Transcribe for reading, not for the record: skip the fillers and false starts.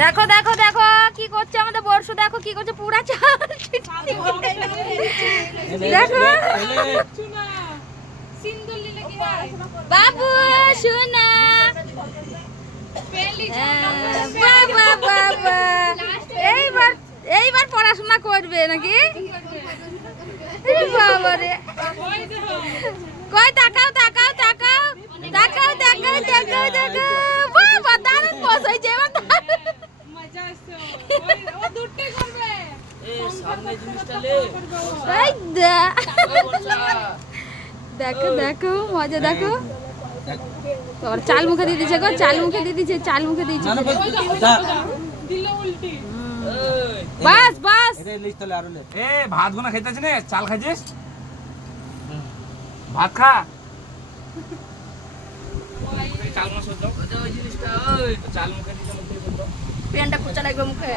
দেখো দেখো দেখো কি করছে আমাদের বর্ষু, দেখো কি করছে, পুরা চাল দেখো বাবু সোনা বাবা বাবা এইবার পড়াশোনা করবে নাকি? বাবা রে, কই তাকাও তাকাও তাকাও তাকাও তাকাও তাকাও তাকাও, বাবা দারুণ বসাইছে এবার, মজা আসছে, ও দুটে করবে। এই সামনে জিনিসটা লে। এই দেখো দেখো মজা দেখো, তোর চাল মুখে দিয়ে দিচ্ছে গো, চাল মুখে দিয়ে দিচ্ছে, চাল মুখে দিয়েছে। দিল উল্টি। বাস বাস এটা লিস্ট তাহলে আরো লে। এ ভাত গোনা খাইতেছিস না, চাল খাইছিস? ভাত খা। এই চাল গোনা সহ্য। ওই জিনিসটা ওই চাল মুখে দিতে মুখে বলতো। পেনটা কুচা লাগবে মুখে।